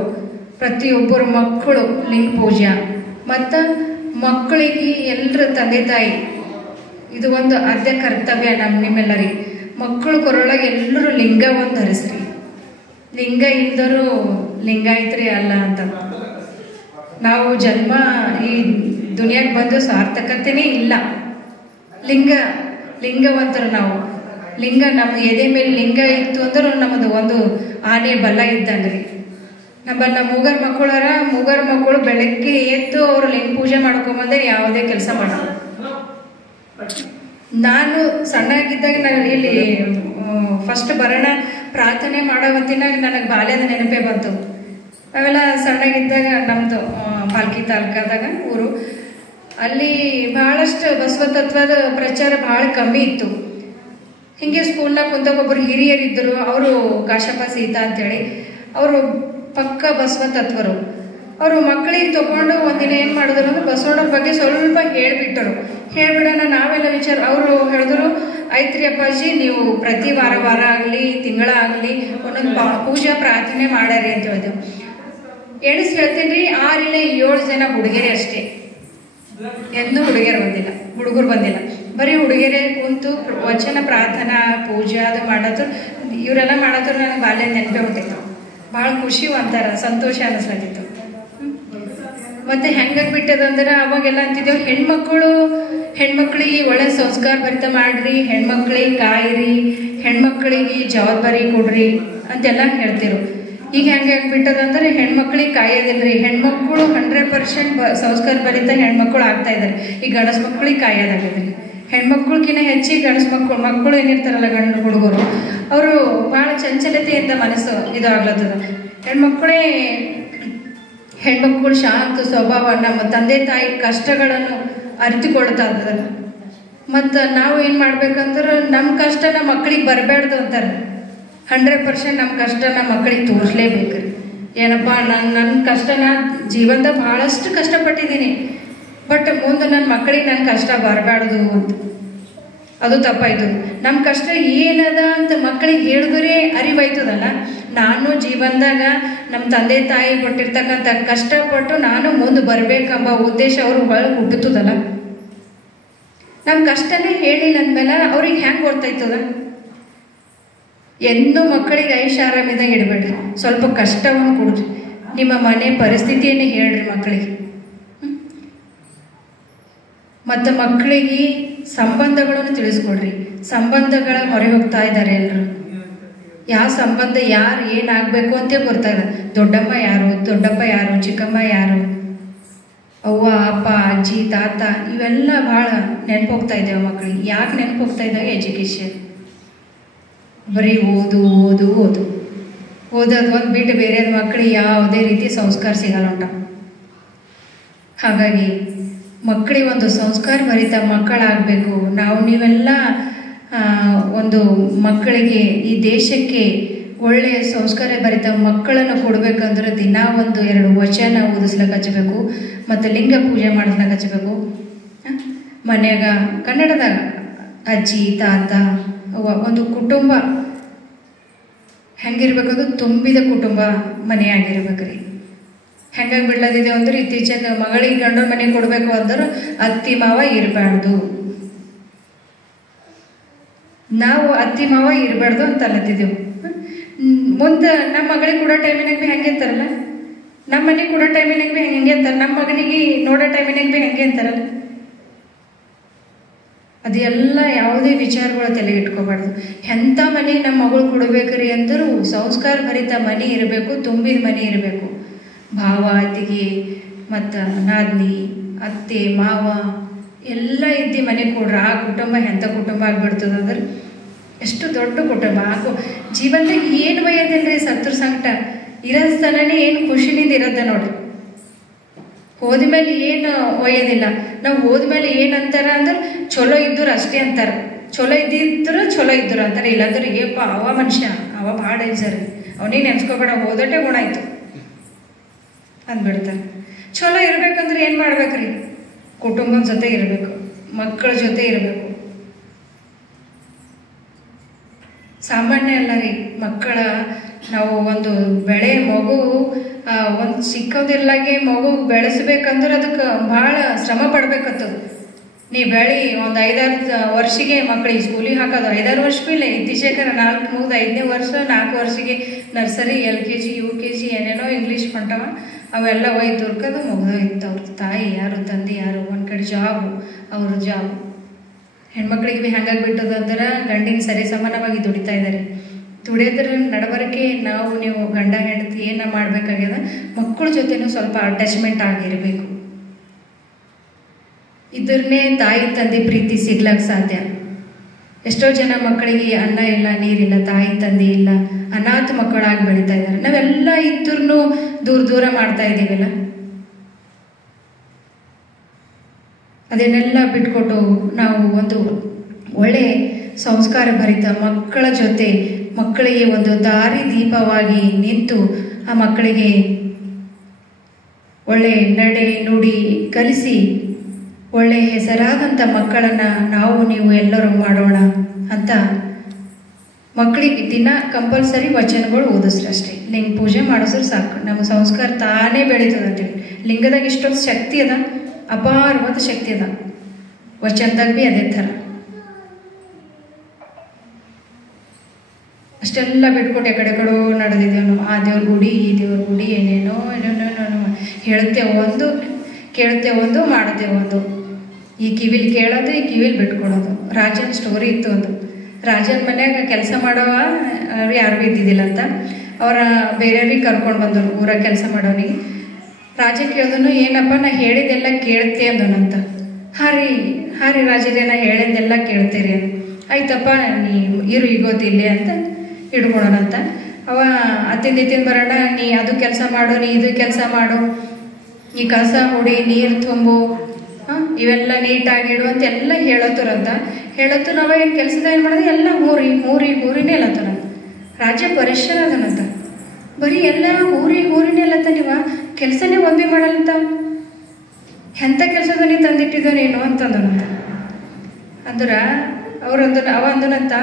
ಪ್ರತಿಯೊಬ್ಬರು ಮಕ್ಕಳು ಲಿಂಗ ಪೂಜೆ. ಮತ್ತು ಮಕ್ಕಳಿಗೆ ಎಲ್ಲರ ತಂದೆ ತಾಯಿ ಇದು ಒಂದು ಆದ್ಯ ಕರ್ತವ್ಯ ನಿಮ್ಮೆಲ್ಲರಿಗೆ. ಮಕ್ಕಳು ಕೊರೊಳಗೆ ಎಲ್ಲರೂ ಲಿಂಗ ಒಂದು ಧರಿಸ್ರಿ. ಲಿಂಗ ಇಲ್ದರೂ ಲಿಂಗಾಯತ್ರಿ ಅಲ್ಲ ಅಂತ. ನಾವು ಜನ್ಮ ಈ ದುನಿಯಾಗೆ ಬಂದು ಸಾರ್ಥಕತೆನೇ ಇಲ್ಲ. ಲಿಂಗವಂತರು ನಾವು. ಲಿಂಗ ನಮ್ಮ ಎದೆ ಮೇಲೆ ಲಿಂಗ ಇತ್ತು ಅಂದ್ರೆ ನಮ್ಮದು ಒಂದು ಆನೆ ಬಲ ಇದ್ದಂಗ್ರಿ. ನಮ್ಮ ಮೂಗರ್ ಮಕ್ಕಳು ಬೆಳಗ್ಗೆ ಎದ್ದು ಅವರು ಲಿಂಗ ಪೂಜೆ ಮಾಡ್ಕೊಂಬಂದ್ರೆ ಯಾವುದೇ ಕೆಲಸ ಮಾಡೋದು. ನಾನು ಸಣ್ಣಾಗಿದ್ದಾಗ ನಾನು ಇಲ್ಲಿ ಫಸ್ಟ್ ಬರೋಣ ಪ್ರಾರ್ಥನೆ ಮಾಡೋ ಹೊತ್ತಿನಾಗ ನನಗೆ ಬಾಲ್ಯದ ನೆನಪೇ ಬಂತು. ಅವೆಲ್ಲ ಸಣ್ಣಾಗಿದ್ದಾಗ ನಮ್ಮದು ಪಾಲ್ಕಿ ತಾಲೂಕಾದಾಗ ಊರು, ಅಲ್ಲಿ ಬಹಳಷ್ಟು ಬಸವ ತತ್ವದ ಪ್ರಚಾರ ಭಾಳ ಕಮ್ಮಿ ಇತ್ತು. ಹಿಂಗೆ ಸ್ಕೂಲ್ನಾಗ ಕುಂತಾಗ ಒಬ್ಬರು ಹಿರಿಯರಿದ್ದರು, ಅವರು ಕಾಶಪ್ಪ ಸೀತಾ ಅಂತೇಳಿ, ಅವರು ಪಕ್ಕ ಬಸವ ತತ್ವರು. ಅವರು ಮಕ್ಕಳಿಗೆ ತಗೊಂಡು ಒಂದಿನ ಏನು ಮಾಡಿದ್ರು ಅಂದ್ರೆ ಬಸವಣ್ಣವ್ರ ಬಗ್ಗೆ ಸ್ವಲ್ಪ ಹೇಳಿಬಿಟ್ಟರು. ಹೇಳ್ಬಿಡೋಣ ನಾವೆಲ್ಲ ವಿಚಾರ. ಅವರು ಹೇಳಿದ್ರು, ಆಯ್ತ್ರಿ ಅಪ್ಪಾಜಿ, ನೀವು ಪ್ರತಿ ವಾರ ಆಗಲಿ ತಿಂಗಳ ಆಗಲಿ ಒಂದೊಂದು ಪೂಜಾ ಪ್ರಾರ್ಥನೆ ಮಾಡ್ಯಾರಿ ಅಂತ ಹೇಳಿದೆವು. ಎಣಿಸಿ ಹೇಳ್ತೀನಿ ರೀ, 6 ಇಲ್ಲ 7 ಜನ ಹುಡುಗಿಯರೇ ಅಷ್ಟೇ. ಎಂದೂ ಹುಡುಗರು ಬಂದಿಲ್ಲ. ಬರೀ ಹುಡುಗಿಯರೇ ಕುಂತು ವಚನ ಪ್ರಾರ್ಥನಾ ಪೂಜೆ ಅದು ಮಾಡದ್ರು. ಇವರೆಲ್ಲ ಮಾಡದ್ರು ನನಗೆ ಬಾಲ್ಯ ನೆನಪೇ ಹೊಂಟಿತ್ತು. ಭಾಳ ಖುಷಿ ಅಂತಾರ, ಸಂತೋಷ ಅನಿಸ್ಲತ್ತಿತ್ತು. ಮತ್ತೆ ಹೆಂಗಾಗಿ ಬಿಟ್ಟದಂದ್ರೆ ಅವಾಗೆಲ್ಲ ಅಂತಿದ್ದೇವೆ, ಹೆಣ್ಮಕ್ಳಿಗೆ ಒಳ್ಳೆ ಸಂಸ್ಕಾರ ಭರಿತ ಮಾಡ್ರಿ, ಹೆಣ್ಮಕ್ಳಿಗೆ ಕಾಯಿರಿ, ಹೆಣ್ಮಕ್ಳಿಗೆ ಜವಾಬ್ದಾರಿ ಕೊಡ್ರಿ ಅಂತೆಲ್ಲ ಹೇಳ್ತಿರು. ಈಗ ಹೆಂಗೆ ಆಗ್ಬಿಟ್ಟದಂದ್ರೆ ಹೆಣ್ಮಕ್ಳಿಗೆ ಕಾಯೋದಿಲ್ರಿ. ಹೆಣ್ಮಕ್ಳು 100% ಸಂಸ್ಕಾರ ಭರಿತ ಹೆಣ್ಮಕ್ಳು ಆಗ್ತಾ ಇದ್ದಾರೆ. ಈ ಗಂಡಸ್ ಮಕ್ಳಿಗೆ ಕಾಯೋದಾಗದ್ರಿ. ಹೆಣ್ಮಕ್ಳಿಗಿನ್ನ ಹೆಚ್ಚಿಗೆ ಗಂಡಸ್ ಮಕ್ಕಳು ಏನಿರ್ತಾರಲ್ಲ ಗಂಡು ಹುಡುಗರು, ಅವರು ಭಾಳ ಚಂಚಲತೆಯಿಂದ ಮನಸ್ಸು ಇದು ಆಗ್ಲತ್ತದ. ಹೆಣ್ಮಕ್ಳು ಶಾಂತ ಸ್ವಭಾವ, ನಮ್ಮ ತಂದೆ ತಾಯಿ ಕಷ್ಟಗಳನ್ನು ಅರಿತುಕೊಳ್ತಾ ಇದ್ದಾರೆ. ಮತ್ತು ನಾವು ಏನು ಮಾಡ್ಬೇಕಂದ್ರೆ ನಮ್ಮ ಕಷ್ಟ ನಮ್ಮ ಮಕ್ಕಳಿಗೆ ಬರಬೇಡ್ದು ಅಂತಾರೆ. 100% ನಮ್ಮ ಕಷ್ಟ ನಮ್ಮ ಮಕ್ಕಳಿಗೆ ತೋರಿಸ್ಲೇಬೇಕು. ಏನಪ್ಪ, ನನ್ನ ಕಷ್ಟನ ಜೀವನದಾಗ ಭಾಳಷ್ಟು ಕಷ್ಟಪಟ್ಟಿದ್ದೀನಿ, ಬಟ್ ಮುಂದೆ ನನ್ನ ಮಕ್ಕಳಿಗೆ ನನ್ನ ಕಷ್ಟ ಬರಬಾರ್ದು ಅಂತ. ಅದು ತಪ್ಪಾಯ್ತು. ನಮ್ಮ ಕಷ್ಟ ಏನದ ಅಂತ ಮಕ್ಕಳಿಗೆ ಹೇಳಿದ್ರೆ ಅರಿವಾಯ್ತದಲ್ಲ. ನಾನು ಜೀವನದಾಗ ನಮ್ಮ ತಂದೆ ತಾಯಿ ಕೊಟ್ಟಿರ್ತಕ್ಕಂಥ ಕಷ್ಟಪಟ್ಟು ನಾನು ಮುಂದೆ ಬರಬೇಕೆಂಬ ಉದ್ದೇಶ ಅವರು ಒಳಗೆ ಹುಟ್ಟುತ್ತದಲ್ಲ. ನಮ್ಮ ಕಷ್ಟನೇ ಹೇಳಿಲ್ಲ ಅಂದಮೇಲೆ ಅವ್ರಿಗೆ ಹೆಂಗೆ ಗೊತ್ತಾಯ್ತದ? ಎಂದೂ ಮಕ್ಕಳಿಗೆ ಐಷಾರಾಮಿದಾಗ ಇಡಬೇಡ್ರಿ, ಸ್ವಲ್ಪ ಕಷ್ಟವನ್ನು ಕೊಡ್ರಿ. ನಿಮ್ಮ ಮನೆ ಪರಿಸ್ಥಿತಿಯನ್ನೇ ಹೇಳ್ರಿ ಮಕ್ಕಳಿಗೆ. ಮತ್ತು ಮಕ್ಕಳಿಗೆ ಸಂಬಂಧಗಳನ್ನು ತಿಳಿಸ್ಕೊಡ್ರಿ. ಸಂಬಂಧಗಳ ಮೊರೆ ಹೋಗ್ತಾ ಇದ್ದಾರೆ ಎಲ್ಲರೂ. ಯಾವ ಸಂಬಂಧ ಯಾರು ಏನಾಗಬೇಕು ಅಂತೇ ಗೊತ್ತಾಗ. ದೊಡ್ಡಮ್ಮ ಯಾರು, ದೊಡ್ಡಪ್ಪ ಯಾರು, ಚಿಕ್ಕಮ್ಮ ಯಾರು, ಅವ್ವ ಅಪ್ಪ ಅಜ್ಜಿ ತಾತ ಇವೆಲ್ಲ ಭಾಳ ನೆನಪೋಗ್ತಾ ಇದ್ದಾವೆ ಮಕ್ಕಳಿಗೆ. ಯಾಕೆ ನೆನಪೋಗ್ತಾ ಇದ್ದಾವೆ? ಎಜುಕೇಷನ್. ಬರೀ ಓದು ಓದು ಓದು ಓದೋದು ಒಂದು ಬಿಟ್ಟು ಬೇರೆದು ಮಕ್ಕಳಿಗೆ ಯಾವುದೇ ರೀತಿ ಸಂಸ್ಕಾರ ಸಿಗಲ್ಲ ಉಂಟ. ಹಾಗಾಗಿ ಮಕ್ಕಳಿಗೆ ಒಂದು ಸಂಸ್ಕಾರ ಭರಿತ ಮಕ್ಕಳಾಗಬೇಕು. ನೀವೆಲ್ಲ ಒಂದು ಮಕ್ಕಳಿಗೆ, ಈ ದೇಶಕ್ಕೆ ಒಳ್ಳೆಯ ಸಂಸ್ಕಾರ ಭರಿತ ಮಕ್ಕಳನ್ನು ಕೊಡಬೇಕಂದ್ರೆ ದಿನ 1-2 ವಚನ ಓದಿಸ್ಲಿಕ್ಕೆ ಹಚ್ಚಬೇಕು, ಮತ್ತು ಲಿಂಗ ಪೂಜೆ ಮಾಡಿಸ್ಲಿಕ್ಕೆ ಹಚ್ಚಬೇಕು. ಮನ್ಯಾಗ ಕನ್ನಡದಾಗ ಅಜ್ಜಿ ತಾತ ಒಂದು ಕುಟುಂಬ ಹೆಂಗಿರ್ಬೇಕಂದ್ರೆ ತುಂಬಿದ ಕುಟುಂಬ ಮನೆಯಾಗಿರ್ಬೇಕ್ರಿ. ಹೆಂಗಾಗಿ ಬಿಡ್ಲದಿದೆ ಅಂದ್ರೆ ಇತ್ತೀಚೆಗೆ ಮಗಳಿಗೆ ಗಂಡನ ಮನೆಗೆ ಕೊಡಬೇಕು ಅಂದ್ರೆ ಅತ್ತಿ ಮಾವ ಇರಬಾರ್ದು, ನಾವು ಅತ್ತಿ ಮಾವ ಇರಬಾರ್ದು ಅಂತ ಅಲ್ಲತ್ತಿದ್ದೆವು. ಮುಂದೆ ನಮ್ಮ ಮಗಳಿಗೆ ಕೊಡೋ ಟೈಮಿನಾಗ ಭೀ ಹೆಂಗೆ ಅಂತಾರಲ್ಲ, ನಮ್ಮ ಮನೆಗೆ ಕೊಡೋ ಟೈಮಿನಾಗ ಭೀ ಹೆಂಗೆ ಅಂತಾರೆ, ನಮ್ಮ ಮಗನಿಗೆ ನೋಡೋ ಟೈಮಿನಾಗ ಭೀ ಹೆಂಗೆ ಅಂತಾರಲ್ಲ. ಅದೆಲ್ಲ ಯಾವುದೇ ವಿಚಾರಗಳು ತಲೆಗೆ ಇಟ್ಕೋಬಾರ್ದು. ಎಂಥ ಮನೆ ನಮ್ಮ ಮಗಳು ಕೊಡಬೇಕ್ರಿ ಅಂದರೂ ಸಂಸ್ಕಾರ ಭರಿತ ಮನೆ ಇರಬೇಕು, ತುಂಬಿದ ಮನೆ ಇರಬೇಕು. ಭಾವ ಅತ್ತಿಗೆ ಮತ್ತು ನಾದ್ನಿ ಅತ್ತೆ ಮಾವ ಎಲ್ಲ ಇದ್ದು ಮನೆ ಕೊಡ್ರಿ. ಆ ಕುಟುಂಬ ಎಂಥ ಕುಟುಂಬ ಆಗಿಬಿಡ್ತದಂದ್ರೆ ಎಷ್ಟು ದೊಡ್ಡ ಕುಟುಂಬ. ಹಾಗೂ ಜೀವನದಾಗ ಏನು ಒಯ್ಯೋದಿಲ್ರಿ, ಸತ್ರು ಸಂಕಟ ಇರೋದು ಸ್ಥಳನೇ ಏನು ಖುಷಿನಿಂದ ಇರೋದ ನೋಡ್ರಿ. ಹೋದ್ಮೇಲೆ ಏನು ಒಯ್ಯೋದಿಲ್ಲ. ನಾವು ಹೋದ್ಮೇಲೆ ಏನಂತಾರ ಅಂದ್ರೆ ಚಲೋ ಇದ್ದವ್ರು ಅಷ್ಟೇ ಅಂತಾರೆ, ಚಲೋ ಇದ್ದಿದ್ರು ಚಲೋ ಇದ್ರು ಅಂತಾರೆ. ಇಲ್ಲಾಂದ್ರೆ ಏಪ್ಪ ಅವ ಮನುಷ್ಯ ಅವ ಭಾಳ ಡೇಂಜರ್, ಅವನಿಗೆ ನೆನ್ಸ್ಕೋಬೇಡ, ಹೋದಟ್ಟೆ ಗುಣ ಆಯ್ತು ಅಂದ್ಬಿಡ್ತಾರೆ. ಚಲೋ ಇರ್ಬೇಕಂದ್ರೆ ಏನು ಮಾಡ್ಬೇಕ್ರಿ? ಕುಟುಂಬದ ಜೊತೆ ಇರಬೇಕು, ಮಕ್ಕಳ ಜೊತೆ ಇರಬೇಕು. ಸಾಮಾನ್ಯ ಅಲ್ಲ ರೀ ಮಕ್ಕಳ. ನಾವು ಒಂದು ಬೆಳೆ ಮಗು ಒಂದು ಸಿಕ್ಕೋದಿಲ್ಲಾಗೆ ಮಗು ಬೆಳೆಸ್ಬೇಕಂದ್ರೆ ಅದಕ್ಕೆ ಭಾಳ ಶ್ರಮ ಪಡ್ಬೇಕತ್ತದು. ನೀ ಬೆಳಿ ಒಂದು 5-6 ವರ್ಷಿಗೆ ಮಕ್ಕಳಿಗೆ ಸ್ಕೂಲಿಗೆ ಹಾಕೋದು 5-6 ವರ್ಷ ಬಿ ಇಲ್ಲ. ಇತ್ತೀಚೆಗೆ 4 ಮುಗಿದು 5ನೇ ವರ್ಷ 4 ವರ್ಷಿಗೆ ನರ್ಸರಿ LKG UKG ಏನೇನೋ ಇಂಗ್ಲೀಷ್ ಹೊಂಟವ, ಅವೆಲ್ಲ ಒಯ್ದು ತುರ್ಕೋದು ಮುಗಿದೋಯ್ತು. ಅವ್ರ ತಾಯಿ ಯಾರು, ತಂದೆ ಯಾರು, ಒಂದು ಕಡೆ ಜಾಬು, ಅವ್ರ ಜಾಬು. ಹೆಣ್ಮಕ್ಳಿಗೆ ಭೀ ಹಂಗಾಗಿ ಬಿಟ್ಟದಂದ್ರೆ ಗಂಡಿನ ಸರಿ ಸಮಾನವಾಗಿ ದುಡಿತಾ ಇದ್ದಾರೆ. ದುಡಿಯೋದ್ರ ನಡಬರಕ್ಕೆ ನೀವು ಗಂಡ ಹೆಂಡತಿ ಏನ ಮಾಡಬೇಕಾಗ್ಯದ, ಮಕ್ಕಳ ಜೊತೆನೂ ಸ್ವಲ್ಪ ಅಟ್ಯಾಚ್ಮೆಂಟ್ ಆಗಿರಬೇಕು. ಇದನ್ನೇ ತಾಯಿ ತಂದೆ ಪ್ರೀತಿ ಸಿಗ್ಲಕ್ಕೆ ಸಾಧ್ಯ. ಎಷ್ಟೋ ಜನ ಮಕ್ಕಳಿಗೆ ಅನ್ನ ಇಲ್ಲ, ನೀರಿಲ್ಲ, ತಾಯಿ ತಂದೆ ಇಲ್ಲ, ಅನಾಥ ಮಕ್ಕಳಾಗಿ ಬೆಳೀತಾ ಇದ್ದಾರೆ. ನಾವೆಲ್ಲ ಇದ್ರೂ ದೂರ ಮಾಡ್ತಾ ಇದ್ದೀವಲ್ಲ. ಅದನ್ನೆಲ್ಲ ಬಿಟ್ಕೊಟ್ಟು ನಾವು ಒಂದು ಒಳ್ಳೆ ಸಂಸ್ಕಾರ ಭರಿತ ಮಕ್ಕಳ ಜೊತೆ ಮಕ್ಕಳಿಗೆ ಒಂದು ದಾರಿ ದೀಪವಾಗಿ ನಿಂತು ಆ ಮಕ್ಕಳಿಗೆ ಒಳ್ಳೆ ನಡೆ ನುಡಿ ಕಲಿಸಿ ಒಳ್ಳೆ ಹೆಸರಾದಂಥ ಮಕ್ಕಳನ್ನು ನೀವು ಎಲ್ಲರೂ ಮಾಡೋಣ ಅಂತ ಮಕ್ಕಳಿಗೆ ದಿನ ಕಂಪಲ್ಸರಿ ವಚನಗಳು ಓದಿಸ್ರಿ ಅಷ್ಟೇ. ಲಿಂಗ ಪೂಜೆ ಮಾಡಿಸ್ರೆ ಸಾಕು, ನಮ್ಮ ಸಂಸ್ಕಾರ ತಾನೇ ಬೆಳೀತದಂತೇಳಿ. ಲಿಂಗದಾಗ ಇಷ್ಟೊಂದು ಶಕ್ತಿ ಅದ, ಅಪಾರವಾದ ಶಕ್ತಿ ಅದ. ವಚನದಾಗ ಭೀ ಅದೇ ಥರ. ಅಷ್ಟೆಲ್ಲ ಬಿಟ್ಕೊಟ್ಟು ಎಕಡೆ ನಡೆದಿದ್ದೇವೆ ನಾವು. ಆ ದೇವ್ರ ಗುಡಿ ಈ ದೇವ್ರ ಗುಡಿ ಏನೇನೋ ಹೇಳ್ತೇವೆ ಒಂದು, ಕೇಳ್ತೇವೆ ಒಂದು, ಮಾಡ್ತೇವೆ ಒಂದು. ಈ ಕಿವಿಲಿ ಕೇಳೋದು, ಈ ಕಿವಿಲಿ ಬಿಟ್ಕೊಡೋದು. ರಾಜನ ಸ್ಟೋರಿ ಇತ್ತು ಒಂದು. ರಾಜನ ಮನ್ಯಾಗ ಕೆಲಸ ಮಾಡೋವ ಯಾರು ಭೀ ಇದ್ದಿದ್ದಿಲ್ಲ ಅಂತ ಅವರ ಬೇರೆಯವ್ರಿಗೆ ಕರ್ಕೊಂಡು ಬಂದರು ಊರಾಗ ಕೆಲಸ ಮಾಡೋನಿಗೆ. ರಾಜ ಕೇಳಿದನು, ಏನಪ್ಪ ನಾ ಹೇಳಿದ್ದೆಲ್ಲ ಕೇಳ್ತೆ ಅಂದನಂತ. ಹಾಂ ರೀ ರಾಜರೇ, ನಾ ಹೇಳಿದ್ದೆಲ್ಲ ಕೇಳ್ತೀರಿ ಅಂತ. ಆಯ್ತಪ್ಪ ನೀ ಇರು ಈಗೋತಿಲ್ಲಿ ಅಂತ ಹಿಡ್ಕೊಳೋಣಂತ. ಅವ ಅತ್ತಿಂದ ಬರೋಣ, ನೀ ಅದು ಕೆಲಸ ಮಾಡು, ನೀ ಇದು ಕೆಲಸ ಮಾಡು, ಈ ಕಸ ಹೊಡಿ, ನೀರು ತುಂಬು, ಇವೆಲ್ಲ ನೀಟಾಗಿಡು ಅಂತ ಎಲ್ಲ ಹೇಳತ್ತರಂತ. ನಾವ ಏನು ಕೆಲಸದ ಏನು ಮಾಡೋದು, ಎಲ್ಲ ಊರಿನೇ ಅಲ್ಲತ್ತರಂತ. ರಾಜ ಪರಿಶ್ರ ಅದನಂತ. ಬರೀ ಎಲ್ಲ ಊರಿನೇ ಅಲ್ಲತ್ತ, ನೀವ ಕೆಲಸನೇ ಒಮ್ಮೆ ಮಾಡಲ್ಲಂತ. ಎಂಥ ಕೆಲಸದ ನೀ ತಂದಿಟ್ಟಿದ್ದೋ ನೀನು ಅಂತಂದನಂತ. ಅವ ಅಂದನಂತ,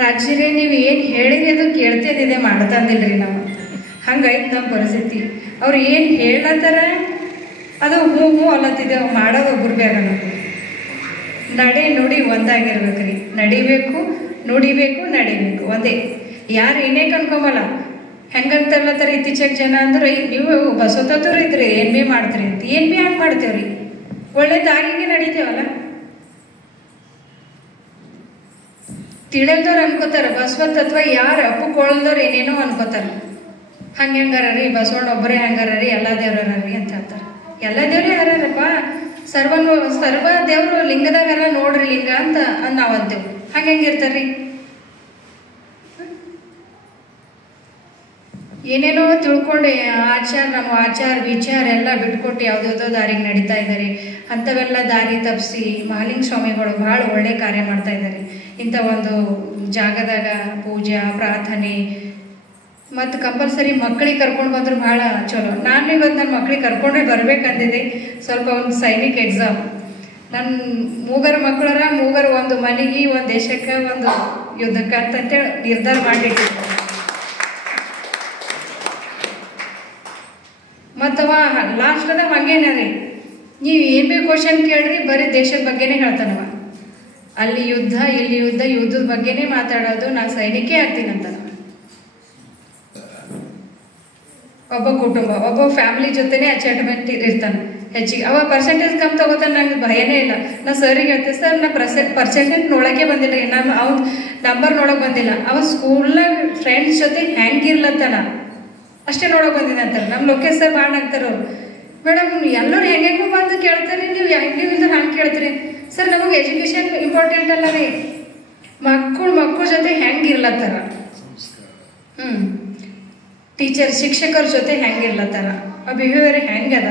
ರಾಜ್ಯರೇ ನೀವು ಏನು ಹೇಳಿರಿ ಅದು ಕೇಳ್ತೇನಿದೆ, ಮಾಡ್ತಂದಿಲ್ರಿ ನಾವು. ಹಂಗಾಯ್ತು ನಮ್ಮ ಪರಿಸ್ಥಿತಿ. ಅವ್ರು ಏನು ಹೇಳತ್ತಾರ ಅದು ಹೂ ಅಲ್ಲತ್ತಿದ್ದೇವೆ, ಮಾಡೋದು ಒಬ್ರು ಬೇರೆ. ನಡೆ ನುಡಿ ಒಂದಾಗಿರ್ಬೇಕ್ರಿ. ನಡಿಬೇಕು, ನುಡಿಬೇಕು, ನಡಿಬೇಕು ಒಂದೇ. ಯಾರು ಏನೇ ಕನ್ಕೊಂಬಲ್ಲ. ಹೆಂಗಂತರ್ಲತ್ತಾರ ಇತ್ತೀಚೆಗೆ ಜನ ಅಂದ್ರೆ, ನೀವು ಬಸವತತ್ವರು ಇದ್ರಿ ಏನು ಭೀ ಮಾಡ್ತೀರಿ ಅಂತ. ಏನು ಭೀ ಹಂಗೆ ಮಾಡ್ತೇವ್ರಿ, ಒಳ್ಳೆ ದಾರಿಗೆ ನಡಿತೇವಲ್ಲ. ತಿಳಿದವ್ರು ಅನ್ಕೋತಾರ ಬಸವ ತತ್ವ ಯಾರು ಅಪ್ಪುಕೊಳ್ಳದವ್ರು ಏನೇನೋ ಅನ್ಕೋತಾರ. ಹಂಗಾರ ರೀ ಬಸವಣ್ಣ ಒಬ್ಬರೇ ಹಂಗಾರ ರೀ, ಎಲ್ಲ ದೇವ್ರ ರೀ ಅಂತ ಹೇಳ್ತಾರೆ. ಎಲ್ಲ ದೇವ್ರೇ ಹರಪ್ಪ, ಸರ್ವ ದೇವ್ರು ಲಿಂಗದಾಗ ಹರ ನೋಡ್ರಿ ಲಿಂಗ ಅಂತ ನಾವ್ ಅಂತೇವ್. ಹಂಗಿರ್ತಾರ್ರಿ? ಏನೇನೋ ತಿಳ್ಕೊಂಡು ನಮ್ಮ ಆಚಾರ ವಿಚಾರ ಎಲ್ಲ ಬಿಟ್ಕೊಟ್ಟು ಯಾವ್ದಾವ್ದೋ ದಾರಿಗೆ ನಡೀತಾ ಇದ್ದಾರೆ. ಅಂಥವೆಲ್ಲ ದಾರಿ ತಪ್ಪಿಸಿ ಮಹಾಲಿಂಗ ಸ್ವಾಮಿಗಳು ಭಾಳ ಒಳ್ಳೆ ಕಾರ್ಯ ಮಾಡ್ತಾ ಇದ್ದಾರೆ. ಇಂಥ ಒಂದು ಜಾಗದಾಗ ಪೂಜಾ ಪ್ರಾರ್ಥನೆ ಮತ್ತು ಕಂಪಲ್ಸರಿ ಮಕ್ಕಳಿಗೆ ಕರ್ಕೊಂಡು ಬಂದ್ರೆ ಭಾಳ ಚಲೋ. ನಾನು ಇವತ್ತು ನನ್ನ ಮಕ್ಕಳಿಗೆ ಕರ್ಕೊಂಡೇ ಬರ್ಬೇಕಂದಿದೆ. ಸ್ವಲ್ಪ ಒಂದು ಸೈನಿಕ್ ಎಕ್ಸಾಮ್, ನನ್ನ ಮೂಗರ ಒಂದು ಮನೆಗೆ, ಒಂದು ದೇಶಕ್ಕೆ, ಒಂದು ಯುದ್ಧಕ್ಕೆ ಅಂತೇಳಿ ನಿರ್ಧಾರ ಮಾಡಿಟ್ಟಿದ್ದೆ. ಮತ್ತವ ಲಾಸ್ಟ್ದಾಗ ಹಂಗೇನ ರೀ, ನೀವು ಏನ್ ಬಿ ಕ್ವಶನ್ ಕೇಳ್ರಿ ಬರೀ ದೇಶದ ಬಗ್ಗೆನೇ ಹೇಳ್ತಾನವ. ಅಲ್ಲಿ ಯುದ್ಧ, ಇಲ್ಲಿ ಯುದ್ಧ, ಯುದ್ಧದ ಬಗ್ಗೆನೇ ಮಾತಾಡೋದು. ನಾ ಸೈನಿಕೇ ಆಗ್ತೀನಂತ. ಒಬ್ಬ ಕುಟುಂಬ, ಒಬ್ಬ ಫ್ಯಾಮಿಲಿ ಜೊತೆನೇ ಅಟ್ಯಾಚ್ಮೆಂಟ್ ಇರ್ತಾನೆ ಹೆಚ್ಚಿಗೆ. ಅವ ಪರ್ಸೆಂಟೇಜ್ ಕಮ್ಮಿ ತಗೋತಾನೆ, ನಂಗೆ ಭಯನೇ ಇಲ್ಲ. ನಾ ಸರ್ಗೆ ಹೇಳ್ತೀನಿ, ಸರ್ ನಾ ಪರ್ಸೆಂಟೇಜ್ ನೋಡಕ್ಕೆ ಬಂದಿಲ್ಲ, ಅವ್ನ ನಂಬರ್ ನೋಡಕ್ ಬಂದಿಲ್ಲ. ಅವ ಸ್ಕೂಲ್ನಾಗ ಫ್ರೆಂಡ್ಸ್ ಜೊತೆ ಹೆಂಗಿರ್ಲತ್ತಾನ ಅಷ್ಟೇ ನೋಡಕ್ ಬಂದಿದೆ ಅಂತಾರೆ. ನಮ್ಮ ಲೋಕೇಶ್ ಸರ್ ಭಾಳ ಆಗ್ತಾರ. ಮೇಡಮ್ ಎಲ್ಲರೂ ಹೆಂಗೆಂಗೂ ಬಂದು ಕೇಳ್ತಾರೆ, ನೀವು ಹೆಂಗಿಲ್ಲ ಹಂಗೆ ಕೇಳ್ತೀರಿ. ಸರ್ ನಮಗೆ ಎಜುಕೇಶನ್ ಇಂಪಾರ್ಟೆಂಟ್ ಅಲ್ಲ ರೀ, ಮಕ್ಕಳ ಜೊತೆ ಹೆಂಗಿರ್ಲತ್ತಾರ, ಟೀಚರ್ ಶಿಕ್ಷಕರ ಜೊತೆ ಹೆಂಗಿರ್ಲತ್ತಾರ, ಆ ಬಿಹೇವಿಯರ್ ಹೆಂಗದ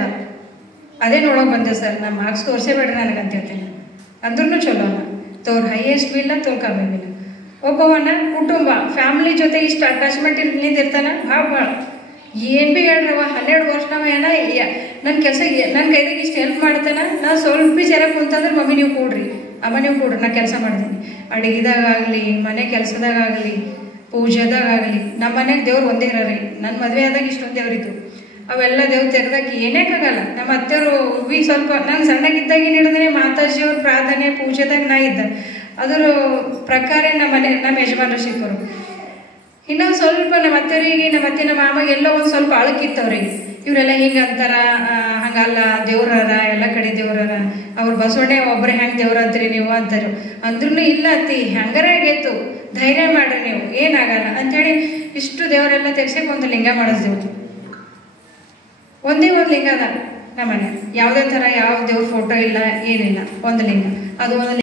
ಅದೇ ನೋಡೋಕೆ ಬಂದೆ ಸರ್. ನಾ ಮಾರ್ಕ್ಸ್ ತೋರಿಸೇ ಬೇಡ್ರಿ ನನಗಂತ ಹೇಳ್ತೇನೆ. ಅಂದ್ರೂ ಚಲೋ ಅಲ್ಲ, ತೋರ್ ಹೈಯೆಸ್ಟ್ ಬಿ ಇಲ್ಲ, ತೋರ್ ಕಮ್ಮಿ ಬಿ ಇಲ್ಲ. ಒಬ್ಬವನ್ನ ಕುಟುಂಬ ಫ್ಯಾಮಿಲಿ ಜೊತೆ ಇಷ್ಟು ಅಟ್ಯಾಚ್ಮೆಂಟ್ ಇರ್ತಾನ ಭಾಳ ಏನ್ ಬಿ ಹೇಳ್ರವ. 12 ವರ್ಷ ನಾವ ಏನ ನನ್ನ ಕೆಲಸ ನನ್ನ ಕೈದಾಗ ಇಷ್ಟು ಹೆಲ್ಪ್ ಮಾಡ್ತಾನ. ನಾ ಸ್ವಲ್ಪ ಜರ ಕುಂತಂದ್ರೆ ಮಮ್ಮಿ ನೀವು ಕೂಡ್ರಿ, ಅಮ್ಮ ನೀವು ಕೂಡ್ರಿ, ನಾ ಕೆಲಸ ಮಾಡ್ತೀನಿ. ಅಡುಗೆದಾಗಲಿ, ಮನೆ ಕೆಲಸದಾಗಲಿ, ಪೂಜೆದಾಗಲಿ. ನಮ್ಮ ಮನೆಗೆ ದೇವ್ರು ಒಂದೇ ಇರೋರಿ. ನನ್ನ ಮದುವೆ ಆದಾಗ ಇಷ್ಟೊಂದು ದೇವ್ರಿತ್ತು. ಅವೆಲ್ಲ ದೇವ್ರು ತೆರೆದಾಗ ಏನೇಕಾಗಲ್ಲ. ನಮ್ಮ ಅತ್ತೆಯವರು ಬಿ ಸ್ವಲ್ಪ ನಾನು ಸಣ್ಣಗಿದ್ದಾಗ ಏನು ಹಿಡಿದ್ರೆ ಮಾತಾಜಿಯವ್ರ ಪ್ರಾರ್ಥನೆ ಪೂಜೆದಾಗ ನಾ ಇದ್ದ. ಅದರ ಪ್ರಕಾರ ನಮ್ಮ ಯಜಮಾನರು ಸಿಕ್ಕರು. ಇನ್ನೊಂದು ಸ್ವಲ್ಪ ನಮ್ಮ ಅತ್ತೆಯವರಿಗೆ, ನಮ್ಮ ಅತ್ತೆ ನಮ್ಮ ಮಾಮಗೆ ಎಲ್ಲ ಒಂದು ಸ್ವಲ್ಪ ಅಳಕಿತ್ತವ್ರಿ. ಇವರೆಲ್ಲ ಹಿಂಗೆ ಅಂತಾರ, ಹಂಗಲ್ಲ ದೇವ್ರರ, ಎಲ್ಲ ಕಡೆ ದೇವ್ರರ, ಅವ್ರು ಬಸವಣ್ಣೆ ಒಬ್ಬರೇ ಹೆಂಗೆ ದೇವ್ರ ಅಂತೀರಿ ನೀವು ಅಂತಾರೆ. ಅಂದ್ರೂ ಇಲ್ಲ ಅತ್ತಿ, ಹೆಂಗಾರ ಆಗೈತು, ಧೈರ್ಯ ಮಾಡ್ರಿ, ನೀವು ಏನಾಗಲ್ಲ ಅಂತೇಳಿ ಇಷ್ಟು ದೇವರೆಲ್ಲ ತೆಗ್ಸಕ್ಕೆ ಒಂದು ಲಿಂಗ ಮಾಡಿಸ್ದೇವು. ಒಂದೇ ಒಂದು ಲಿಂಗ ಅದ ನಮ್ಮ ಮನೆ. ಯಾವುದೇ ಥರ ಯಾವ ದೇವ್ರ ಫೋಟೋ ಇಲ್ಲ, ಏನಿಲ್ಲ, ಒಂದು ಲಿಂಗ. ಅದು ಒಂದು